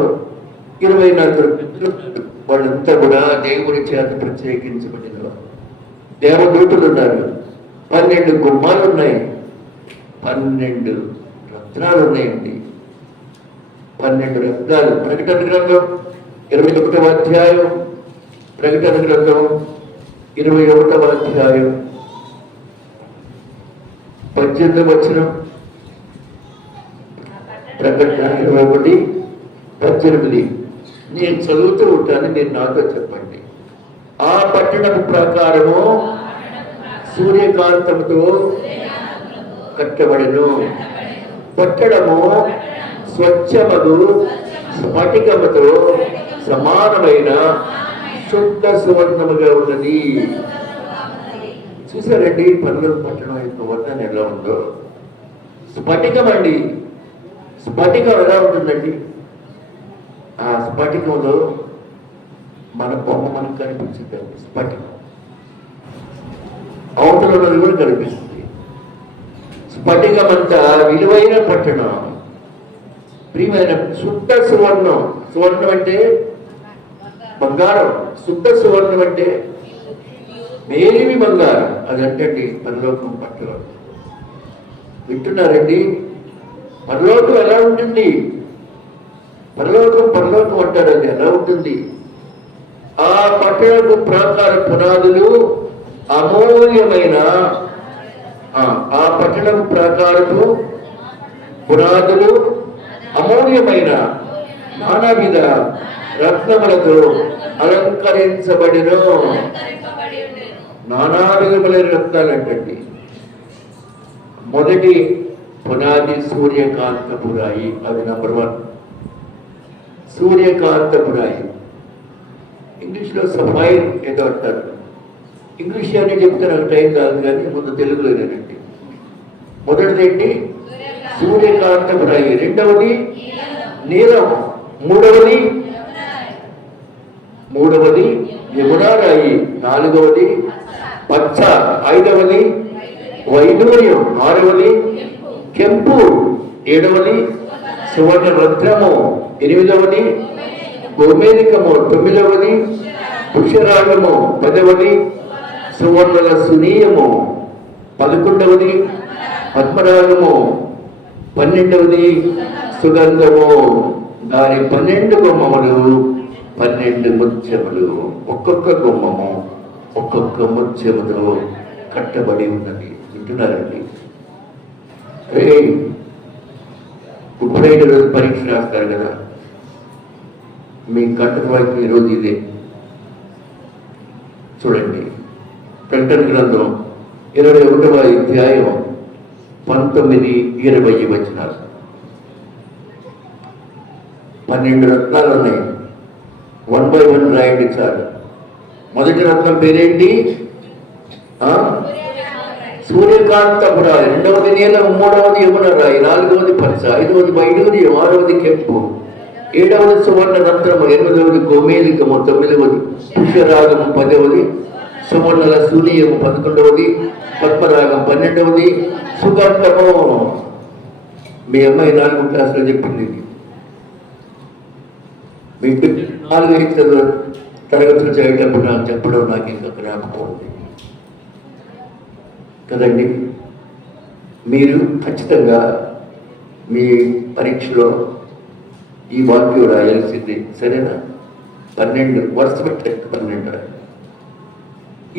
24 వాళ్ళంతా కూడా దేవుడి చేత ప్రత్యేకించబడిన దేవదూతలు ఉన్నారు. 12 గుమ్మాలు ఉన్నాయి, 12 రత్నాలు ఉన్నాయండి. 12 రత్నాలు. ప్రకటన గ్రంథం 21వ అధ్యాయం, ప్రకటన గ్రంథం 21వ అధ్యాయం 18వ వచనం, ప్రకటన 21:18. నేను చదువుతూ ఉంటాను, మీరు నాతో చెప్పండి. ఆ పట్టణపు ప్రాకారము సూర్యకాంతముతో కట్టబడెను. పట్టణము స్వచ్ఛమగు స్ఫటికముతో సమానమైన శుద్ధ సువర్ణముగా ఉన్నది. చూసారండి పర్లోక పట్టణం యొక్క వర్ణన ఎలా ఉందో. స్ఫటికం అండి. స్ఫటికం ఎలా ఉంటుందండి? ఆ స్ఫటికంలో మన బొమ్మ మనకు కనిపించింది. స్ఫటికం అవతల ఉన్నది కూడా కనిపిస్తుంది. స్ఫటికం అంతా విలువైన పట్టణం, ప్రియమైన శుద్ధ సువర్ణం. సువర్ణం అంటే బంగారం, శుద్ధ సువర్ణం అంటే మేలిమి బంగారం. అదంటే పరలోకం పట్టణం. వింటున్నారండి? పరలోకం ఎలా ఉంటుంది? పరలోకం పరలోకం అంటారు. అది ఎలా ఉంటుంది? ఆ పట్టణపు ప్రాకార పునాదులు అమూల్యమైన, ఆ పట్టణపు ప్రాకారపు పునాదులు అమూల్యమైన నానావిధ రత్నములతో అలంకరించబడిన. నానావిధములైన రత్నాలు అంటండి. మొదటి పునాది సూర్యకాంతపు రాయి. అది నంబర్ 1. సూర్యకాంతపు రాయి. ఇంగ్లీష్లో సఫైర్ ఏదో అంటారు. ఇంగ్లీష్ అని చెప్తే నాకు టైం కాదు, కానీ ముందు తెలుగులోనేనండి. మొదటిది ఏంటి? సూర్యకాంతపు రాయి. రెండవది నీలం. మూడవది యమునా రాయి. నాలుగవది పచ్చ. ఐదవది వైడూర్యం. ఆరవది కెంపు. ఏడవది సువర్ణ రత్నము. ఎనిమిదవది గోమేధికము. తొమ్మిదవది పుష్యరాగము. 10వది సువర్ణల సునీయము. 11వది పద్మరాగము. 12వది సుగంధము. దాని 12 గుమ్మములు, 12 ముత్యములు. ఒక్కొక్క గుమ్మము ఒక్కొక్క ముత్యముతో కట్టబడి ఉన్నది. వింటున్నారండి? గుడ్ ఫ్రైడే రోజు పరీక్ష రాస్తారు కదా, మీ కంటవాకి ఈరోజు ఇదే. చూడండి, ప్రకటన గ్రంథం 21వ అధ్యాయం 19-20 వచనాలు. 12 రత్నాలు ఉన్నాయి. 1 by 1 రాయండి చాలు. మొదటి రత్నం పేరేంటి? సూర్యకాంతపు రాయి. రెండవది నీలం. మూడవది యమున రాయి. నాలుగవది పచ్చ. ఐదవది వైడూర్యం. ఆరవది కెంపు. ఏడవది సువర్ణ రత్నము. 8వది గోమేధికము. 9వది పుష్యరాగము. 10వది సువర్ణల సూనీయము. 11వది పద్మరాగం. 12వది సుగంధము. మీ అమ్మాయి 4వ క్లాసులో చెప్పింది. మీ 4-5 తరగతులు చేయటప్పుడు నాకు చెప్పడం నాకు ఇంకా జ్ఞాపకం ఉంది కదండి. మీరు ఖచ్చితంగా మీ పరీక్షలో ఈ వాక్యం రాయాల్సింది. సరేనా? 12 వరుస పెట్టండి. 12 రాయాలి.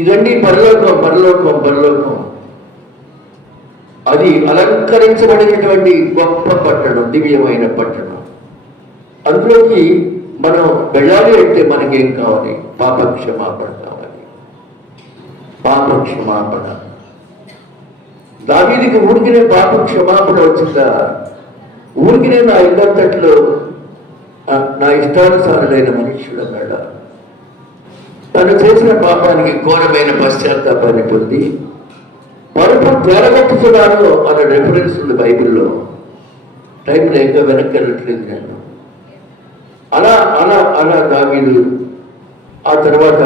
ఇదండి పరలోకం. పరలోకం పరలోకం అది అలంకరించబడినటువంటి గొప్ప పట్టణం, దివ్యమైన పట్టణం. అందులోకి మనం వెళ్ళాలి అంటే మనకేం కావాలి? పాప క్షమాపణ కావాలి. పాప క్షమాపణ. దావీదుకి ఊరికినే పాప క్షమాపణ వచ్చిందా? ఊరికినే నా ఇల్లంతట్లో నా ఇష్టానుసారుడైన మనుష్యుడు అన్నాడా? తను చేసిన పాపానికి ఘోరమైన పశ్చాత్తాపాన్ని పొంది పరుపు త్వరగొట్టుతున్నాను అన్న రెఫరెన్స్ ఉంది బైబిల్లో. టైం లేక వెనక్కి వెళ్ళట్లేదు నేను. అలా అలా అలా దావీదు ఆ తర్వాత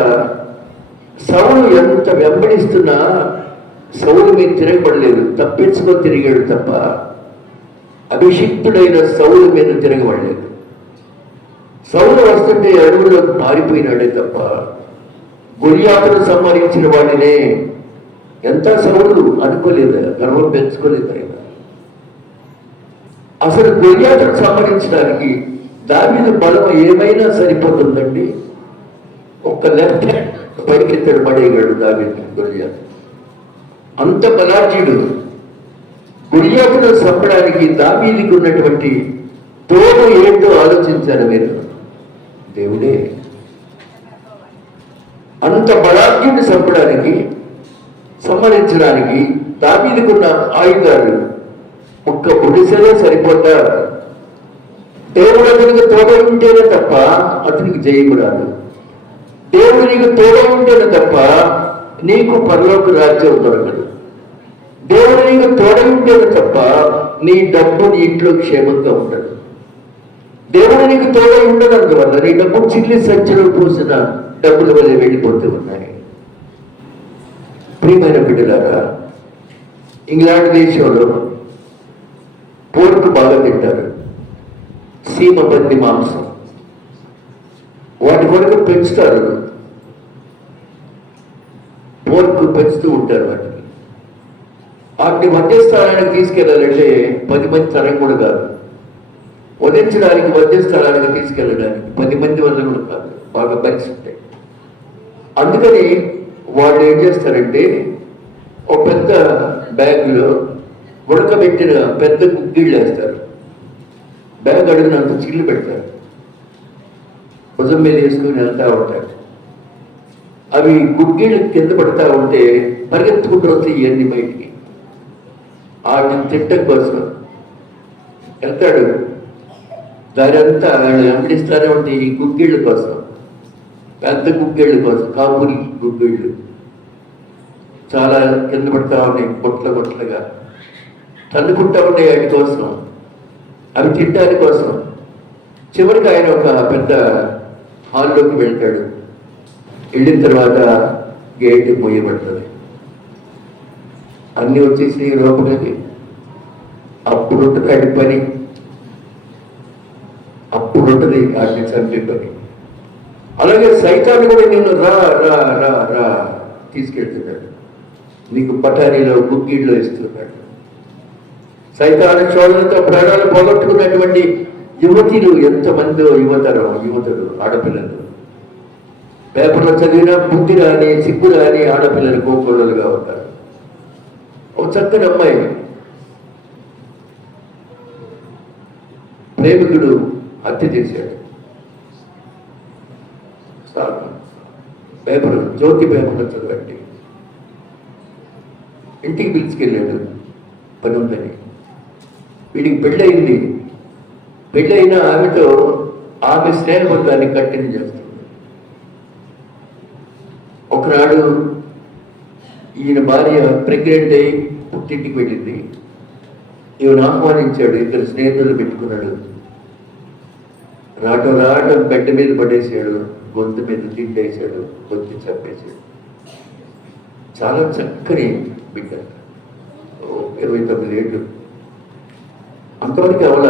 సౌలు ఎంత వెంబడిస్తున్నా సౌలు మీద తిరగబడలేదు, తప్పించుకొని తిరిగాడు తప్ప అభిషిక్తుడైన సౌలు మీద తిరగబడలేదు. సౌలు వస్తుంటే అడవుల్లోకి పారిపోయినాడే తప్ప గొలియాతును సంహరించిన వాడినే ఎంత సౌలు అనుకోలేదు, గర్వం పెంచుకోలేదు ఆయన. అసలు గొలియాతును సంహరించడానికి దావీదు బలం ఏమైనా సరిపోతుందండి. ఒక్క లెఫ్ట్ హ్యాండ్ పైకెత్తాడు, పడేయగలడు దావీదు గొలియాతు. అంత బలార్జుడు. గొలియాతును చంపడానికి దావీదుకు ఉన్నటువంటి తోడు ఏంటో ఆలోచించారు మీరు. దేవుడే. అంత బలాఢ్యుని చంపడానికి సంహరించడానికి దావీదుకున్న ఆయుధాలు ఒక్క ఒడిసెలో సరిపోతా. దేవుడు అతనికి తోడ ఉంటేనే తప్ప అతనికి జయము రాదు. దేవుడు నీకు తోడ ఉంటేనే తప్ప నీకు పరలోక రాజ్యం దొరకదు. దేవుడు నీకు తోడ ఉంటేనే తప్ప నీ డబ్బు నీ ఇంట్లో క్షేమంగా ఉండదు. దేవుడు నీకు తోడ ఉండనందువల్ల నీ డబ్బు చిల్లి సంచిలో పూసిన డబ్బుల వల్ల వెళ్ళిపోతూ ఉన్నాయి. ప్రియమైన బిడ్డలారా, ఇంగ్లాండ్ దేశంలో పోర్కు బాగా తింటారు, సీమ బంది మాంసం, వాటి కొరకు పెంచుతారు, పోర్కు పెంచుతూ ఉంటారు. వాటిని మధ్యస్థానానికి తీసుకెళ్ళాలంటే 10 మంది తరం కూడా కాదు, వధించడానికి మధ్యస్థానానికి తీసుకెళ్ళడానికి 10 మంది వల్ల కూడా కాదు, బాగా బలిసి ఉంటాయి. అందుకని వాళ్ళు ఏం చేస్తారంటే ఒక పెద్ద బ్యాగ్లో ఉడకబెట్టిన పెద్ద గుగ్గిళ్ళు వేస్తారు. బ్యాగ్ అడిగినంత చిల్లు పెడతారు, భుజం మీద వేసుకుని వెళ్తూ ఉంటారు. అవి గుగ్గిళ్ళు కింద పడతా ఉంటే పరిగెత్తుకుంటూ వస్తాయి ఇవన్నీ బయటికి. వాటిని తిట్టం కోసం వెళ్తాడు, దాని అంతా వెంబడిస్తూనే ఉంటే ఈ గుగ్గిళ్ళ కోసం, పెద్ద గుగ్గిళ్ళ కోసం, కాపురి గుగ్గిళ్ళు చాలా కింద పడతా ఉన్నాయి, బొట్లుగా తన్నుకుంటా ఉన్నాయి వాటి కోసం, అవి తినడానికి కోసం. చివరికి ఆయన ఒక పెద్ద హాల్లోకి వెళ్తాడు. వెళ్ళిన తర్వాత గేట్ మూయబడుతుంది, అన్నీ వచ్చేసి లోపలికి. అప్పుడు ఉంటుంది వాటి పని, అప్పుడు ఉంటుంది వాటిని చంపే పని. అలాగే సైతాన్ని కూడా నిన్ను రా రా రా రా తీసుకెళ్తున్నాడు, నీకు పటానీలో గుగ్గిట్లో ఇస్తున్నాడు. సైతాన్ని శోధనతో ప్రాణాలు పోగొట్టుకున్నటువంటి యువతులు ఎంతమందో, యువతులు ఆడపిల్లలు పేపర్లో చదివినా బుద్ధి రాని సిగ్గు రాని ఆడపిల్లలు కోకోళ్ళలుగా ఉంటారు. ఒక చక్కని అమ్మాయి ప్రేమికుడు హత్య చేశాడు. పేపర్ జ్యోతి పేపర్లో చదవండి. ఇంటికి పిలుచుకెళ్ళాడు పని ఉందని. వీడికి పెళ్ళయింది. పెళ్ళైన ఆమెతో ఆమె స్నేహబంధాన్ని కంటిన్యూ చేస్తుంది. ఒకనాడు ఈయన భార్య ప్రెగ్నెంట్ అయి పుట్టింటికి వెళ్ళింది. ఈయన ఆహ్వానించాడు, 2 స్నేహితులు పెట్టుకున్నాడు. రావటం బెడ్డ మీద పడేసాడు, గొంతు మీద తిండేశాడు, గొంతు చంపేశాడు. చాలా చక్కని బిడ్డ, 29 ఏళ్ళు. అంతవరకు అవల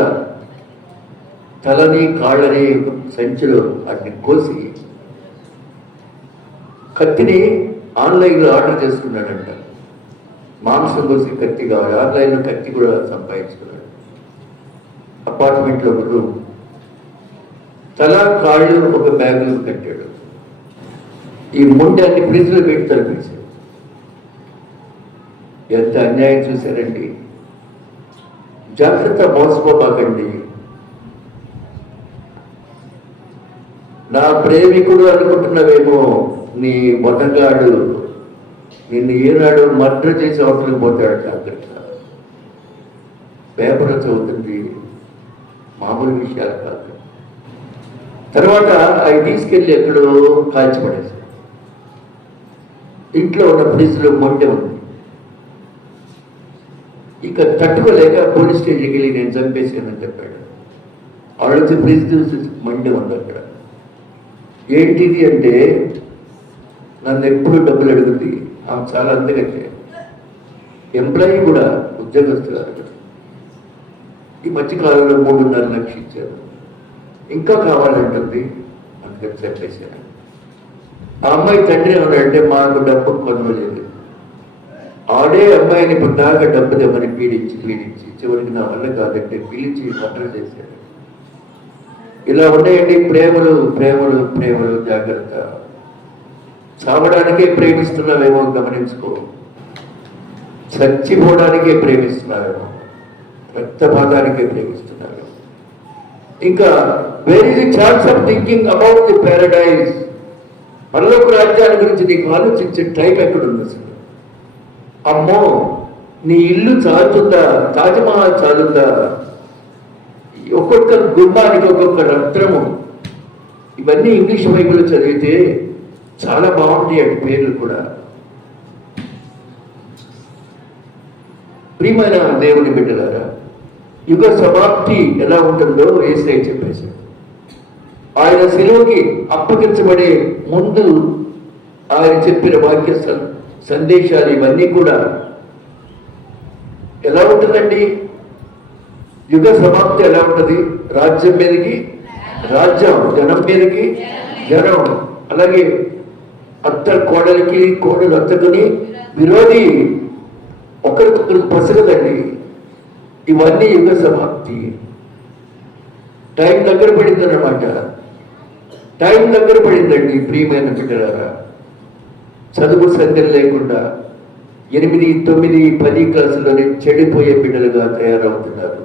తలని కాళ్ళని సంచిలో వాటిని కోసి కత్తిని ఆన్లైన్లో ఆర్డర్ చేసుకున్నాడంట. మాంసం కోసి కత్తి కావాలి, ఆన్లైన్లో కత్తి కూడా సంపాదించుకున్నాడు. అపార్ట్మెంట్లో ఒక రూమ్, తల కాళ్ళు ఒక బ్యాగ్లో కట్టాడు. ఈ ముండాన్ని ఫ్రిడ్జ్లో పెట్టి తలపేశాడు. ఎంత అన్యాయం చూశారండి. జాగ్రత్త, మోసపోబాకండి. నా ప్రేమికుడు అనుకుంటున్నావేమో, నీ మొదగాడు నిన్ను ఏనాడు మర్డర్ చేసి అవతలికి పోతాడు. జాగ్రత్త. పేపర్ చదువుతుంది, మామూలు విషయాలు కాదు. తర్వాత అవి తీసుకెళ్ళి ఎక్కడో కాల్చిపడేశాడు. ఇంట్లో ఉన్న ఫ్రిడ్జ్లో మొండె ఉంది. ఇక తట్టుకోలేక పోలీస్ స్టేషన్కి వెళ్ళి నేను చంపేసానని చెప్పాడు. ఆవిడ ఫ్రిడ్జ్ చూసి మండే ఉంది అక్కడ. ఏంటిది అంటే, నన్ను ఎప్పుడు డబ్బులు అడుగుతుంది. ఆమె చాలా అందగట్టే, ఎంప్లాయీ కూడా, ఉద్యోగస్తులు. ఈ మధ్యకాలంలో 3.5 లక్షలు ఇచ్చారు, ఇంకా కావాలంటుంది. అందుకని చెప్పేశాను. ఆ అమ్మాయి తండ్రి ఏమన్నాడంటే, మాకు డబ్బు కొనలేదు. ఆడే అమ్మాయిని ఇప్పుడు దాకా డబ్బు దెబ్బని పీడించి చివరికి నా వల్ల కాదంటే పిలిచి మర్డర్ చేశాడు. ఇలా ఉన్నాయండి ప్రేమలు ప్రేమలు ప్రేమలు. జాగ్రత్త. చావడానికే ప్రేమిస్తున్నావేమో గమనించుకో. చచ్చిపోవడానికే ప్రేమిస్తున్నావేమో, రక్తపాతానికే ప్రేమిస్తున్నావేమో. ఇంకా where is the chance of thinking about the paradise పరలోక రాజ్యాన్ని గురించి నీకు ఆలోచించే టైం ఎక్కడుంది అసలు? అమ్మో, నీ ఇల్లు చాలుతుందా? తాజ్మహల్ చాలుతుందా? ఒక్కొక్క గుమ్మానికి ఒక్కొక్క రత్నము. ఇవన్నీ ఇంగ్లీష్ బైబిల్ చదివితే చాలా బాగుంటాయి అటు పేర్లు కూడా. ప్రియమైన దేవుని బిడ్డలారా, యుగ సమాప్తి ఎలా ఉంటుందో యేసయ్య చెప్పేశాడు. ఆయన శిలువకి అప్పగించబడే ముందు ఆయన చెప్పిన వాక్య సందేశాలు ఇవన్నీ కూడా ఎలా ఉంటుందండి? యుగ సమాప్తి ఎలా ఉంటుంది? రాజ్యం మీదకి రాజ్యం, జనం మీదకి జనం, అలాగే అత్త కోడలికి, కోడలు అత్తకుని విరోధి, ఒకరికొకరికి పసగదండి. ఇవన్నీ యుగ సమాప్తి. టైం దగ్గర పడిందన్నమాట. టైం దగ్గర పడిందండి. ప్రియమైన బిడ్డలారా, చదువు సంఖ్య లేకుండా 8, 9, 10 క్లాసుల్లోనే చెడిపోయే బిడ్డలుగా తయారవుతున్నారు.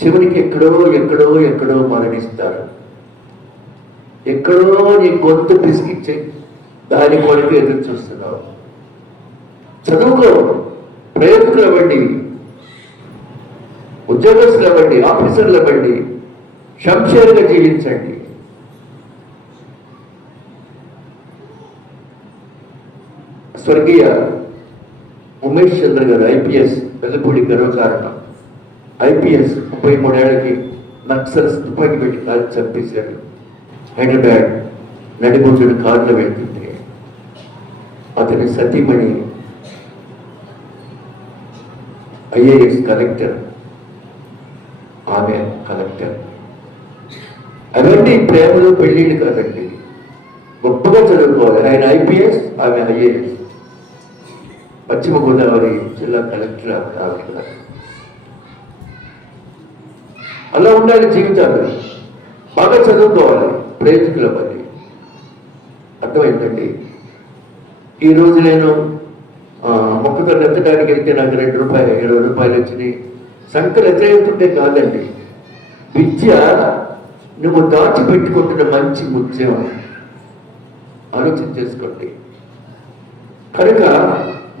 చివరికి ఎక్కడో ఎక్కడో ఎక్కడో మరణిస్తారు. ఎక్కడో నీ గొంతు పిసికిచ్చే దాని కొరకు ఎదురు చూస్తున్నావు. చదువుకో, ప్రయోజకులు అవ్వండి, ఉద్యోగస్తులు అవ్వండి, ఆఫీసర్లు అవ్వండి, శంషేర్గా జీవించండి. స్వర్గీయ ఉమేష్ చంద్ర గారు ఐపీఎస్, పెద్దపూడి గర్వకారణం. ఐపీఎస్ 33 ఏళ్ళకి నక్సల్స్ తుపాకి పెట్టి కాల్చి చంపేశాడు. హైదరాబాద్ నడిబొడ్డును కారులో వెళ్తుంటే అతని సతీమణి ఐఏఎస్ కలెక్టర్, ఆమె కలెక్టర్. అవన్నీ ప్రేమలో పెళ్ళిళ్ళు కాదండి, గొప్పగా చదువుకోవాలి. ఆయన ఐపీఎస్, ఆమె ఐఏఎస్. పశ్చిమ గోదావరి జిల్లా కలెక్టర్ ఆవిడ. అలా ఉండాలి జీవితాలు. బాగా చదువుకోవాలి, ప్రయోజకులు అవ్వాలి. అర్థమైందండి? ఈరోజు నేను మొక్కతో ఎత్తడానికి వెళ్తే నాకు 2 రూపాయలు 20 రూపాయలు వచ్చినాయి. సంఖ్యలు ఎత్తేస్తుంటే కాదండి, విద్య నువ్వు దాచిపెట్టుకుంటున్న మంచి ముత్యం. ఆలోచన చేసుకోండి. కనుక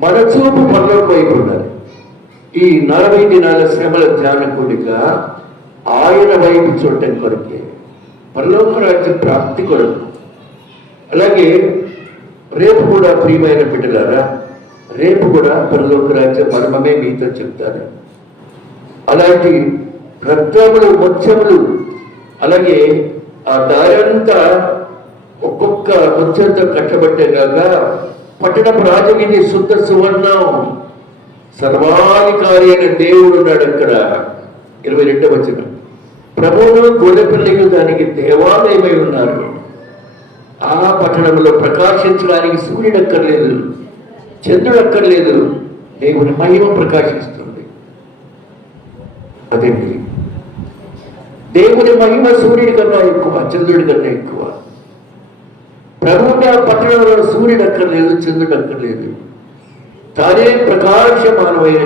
మన చూపు పరలోక వైపు ఉండాలి. ఈ 40 దినాల శ్రమల ధ్యాన కూడిక ఆయన వైపు చూడటం కొరకే, పరలోక రాజ్య ప్రాప్తి కొరకు. అలాగే రేపు కూడా ప్రియమైన బిడ్డలారా, రేపు కూడా పరలోక రాజ్య మర్మమే మీతో చెప్తారు. అలాంటి రత్నములు, ముత్యములు, అలాగే ఆ దారంతా ఒక్కొక్క ముత్యంతో కట్టబట్టేగాక పట్టణపు రాజవీధి శుద్ధ సువర్ణం, సర్వాధికారి అయిన దేవుడు ఉన్నాడు అక్కడ. 22వ వచనం, ప్రభువును గొర్రెపిల్లయు దానికి దేవాలయమై ఉన్నారు. ఆ పట్టణంలో ప్రకాశించడానికి సూర్యుడు అక్కర్లేదు, చంద్రుడు అక్కర్లేదు, దేవుని మహిమ ప్రకాశిస్తుంది. అదేంటి, దేవుని మహిమ సూర్యుడి కన్నా ఎక్కువ, చంద్రుడి కన్నా ఎక్కువ. ప్రభువుని ఆ పట్టణంలో సూర్యుడు అక్కర్లేదు, చంద్రుడు అక్కర్లేదు. తానే ప్రకాశమానమైన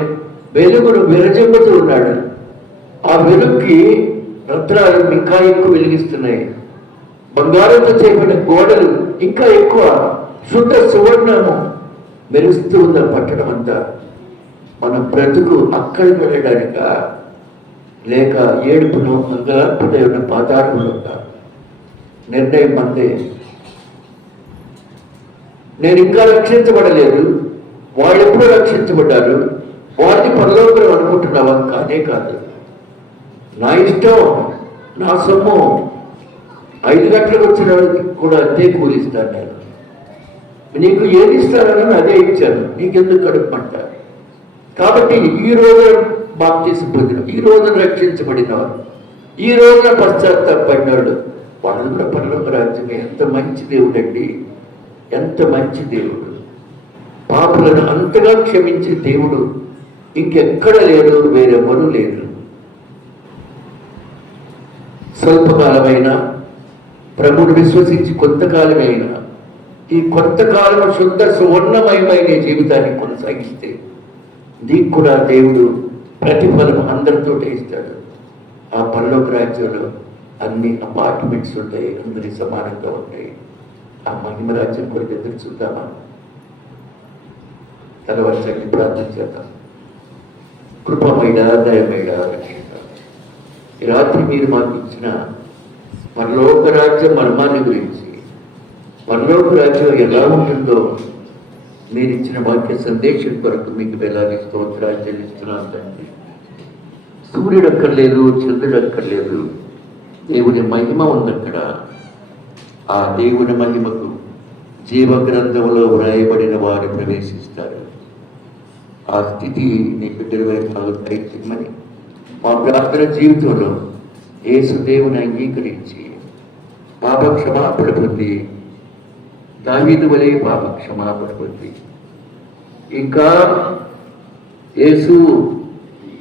వెలుగును విరజిమ్ముతూ ఉన్నాడు. ఆ వెలుగుకి రత్నాలు ఇంకా ఎక్కువ వెలిగిస్తున్నాయి. బంగారంతో చేపడిన గోడలు ఇంకా ఎక్కువ, శుద్ధ సువర్ణము మెరుస్తూ ఉన్న పట్టణం అంతా. మన బ్రతుకు అక్కడికి వెళ్ళడానిక, లేక ఏడుపును మంగళార్పున ఉన్న పాతాళంలో ఉందా? నిర్ణయం మందే. నేను ఇంకా రక్షించబడలేదు, వాళ్ళు ఎప్పుడు రక్షించబడ్డారు, వారిని పరలోకం అనుకుంటున్నావా? కానే కాదు. నా ఇష్టం, నా సొమ్ము. 5 గంటలకు వచ్చిన వాళ్ళకి కూడా అంతే కూలిస్తాను నేను. నీకు ఏది ఇస్తానని అదే ఇచ్చాను, నీకెందుకు కడుపుమంట? కాబట్టి ఈ రోజు బాప్తీసం పొందిన, ఈ రోజున రక్షించబడినవారు, ఈ రోజున పశ్చాత్తాపడినవాడు, వాళ్ళు కూడా పరలోక రాజ్యమే. ఎంత మంచి దేవుడు అండి, ఎంత మంచి దేవుడు. పాపులను అంతగా క్షమించే దేవుడు ఇంకెక్కడ లేదు, వేరెవరూ లేరు. స్వల్పకాలమైన ప్రభువును విశ్వసించి కొంతకాలమైనా, ఈ కొంతకాలం శుద్ధ సువర్ణమయమైన జీవితాన్ని కొనసాగిస్తే నీకు కూడా దేవుడు ప్రతిఫలం అందరితో ఇస్తాడు. ఆ పరలోక రాజ్యంలో అన్ని అపార్ట్మెంట్స్ ఉంటాయి, అందరి సమానంగా ఉంటాయి. ఆ మహిమ రాజ్యం కొరకు ఎదురు చూద్దామా? తలవంచండి, ప్రార్థన చేద్దాం. కృపమైన దయమైన రక్షణ, ఈ రాత్రి మీరు మాకు ఇచ్చిన పరలోక రాజ్యం మర్మాన్ని గురించి, పరలోక రాజ్యం ఎలా ఉంటుందో మీరు ఇచ్చిన వాక్య సందేశం కొరకు మీకు వేలాది స్తోత్రాలు చెల్లిస్తున్నాను తండ్రి. సూర్యుడు అక్కర్లేదు, చంద్రుడు అక్కర్లేదు, దేవుని మహిమ ఉందక్కడ. ఆ దేవుని మహిమకు జీవ గ్రంథంలో వ్రాయబడిన వారు ప్రవేశిస్తారు. ఆ స్థితి నీ బిడ్డల వైపు దయచేయమని మా ప్రార్థన జీవితంలో యేసు దేవుని అంగీకరించి పాప క్షమాపణ పొంది, దావీదు వలె పాప క్షమాపణ పొంది, ఇంకా యేసు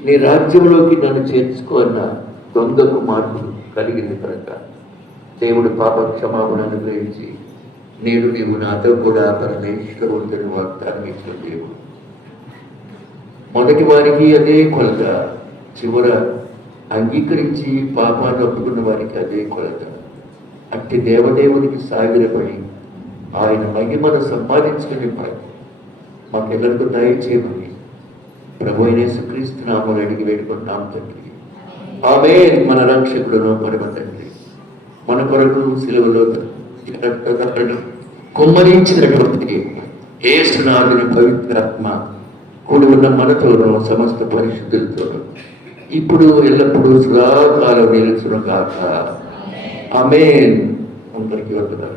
నీ రాజ్యంలోకి నన్ను చేర్చుకున్న దొంగ కుమారుడు కలిగింది కనుక దేవుడు పాప క్షమాపణ అనుగ్రహించి నేడు నీవు నాతో కూడా పరమేశ్వరుడిని వాగ్దానం ఇచ్చిన దేవుడు. మొదటి వారికి అదే కొలత, చివర అంగీకరించి పాపాన్ని ఒప్పుకున్న వారికి అదే కొలత. అట్టి దేవదేవునికి సాగిరపడి ఆయన మహిమను సంపాదించుకుని మాకెల్లరికూ దయచేయమని ప్రభు అయిన యేసుక్రీస్తు నామములో అడిగి వేడుకుంటున్నాం తండ్రి. ఆమేన్. మన రక్షకుడును పరమ తండ్రి మన కొరకు సిలువలో కుమ్మరించినటువంటి యేసునాథుని పవిత్రాత్మ కూడి ఉన్న మనతోనూ సమస్త పరిశుద్ధులతోనూ ఇప్పుడు ఎల్లప్పుడూ సదాకాలం నిలుచును గాక. ఆమేన్. అందరికీ వందనాలు.